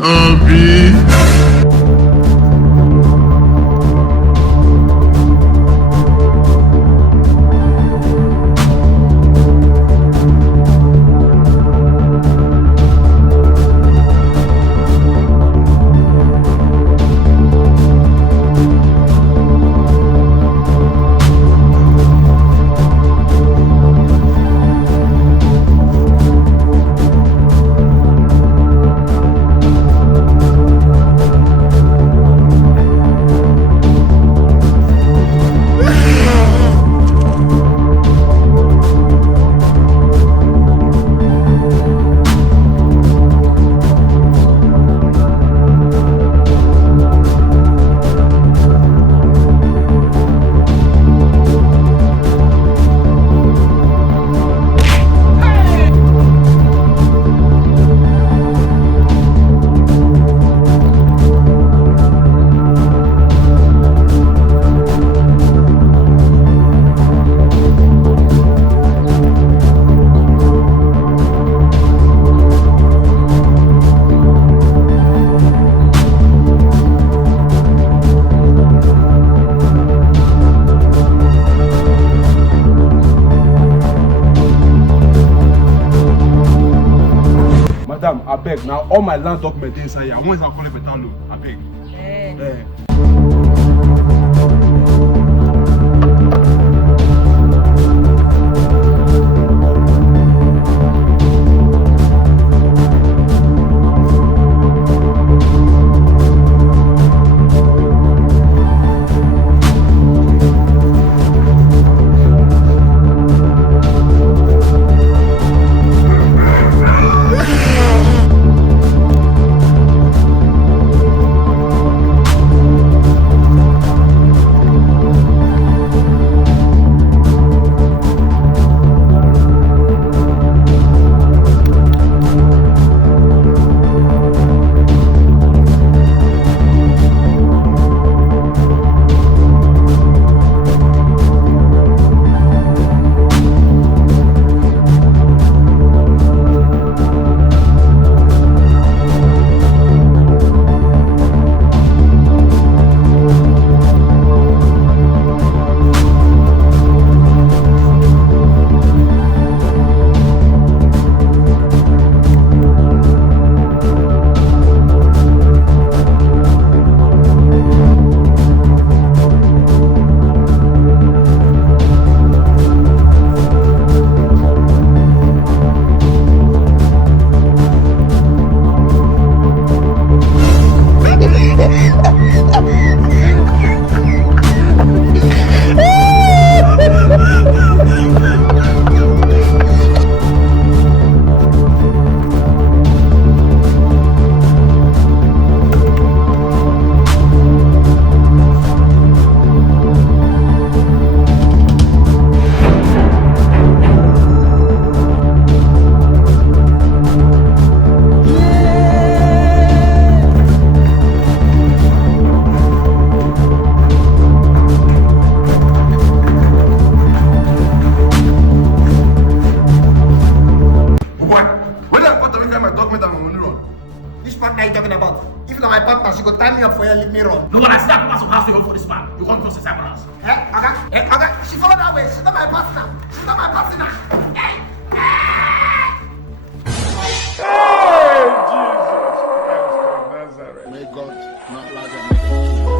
Obi. Madam, I beg now. All my land documents inside here. Once I call it better loan, I beg. She could tie me up for you and leave me run. No, when I see that person house to go for this man, you want to cross the cyber house. Okay. She followed that way. She's not my partner. She's not my partner. Hey! Hey, Jesus Christ of Nazareth. May God not allow them.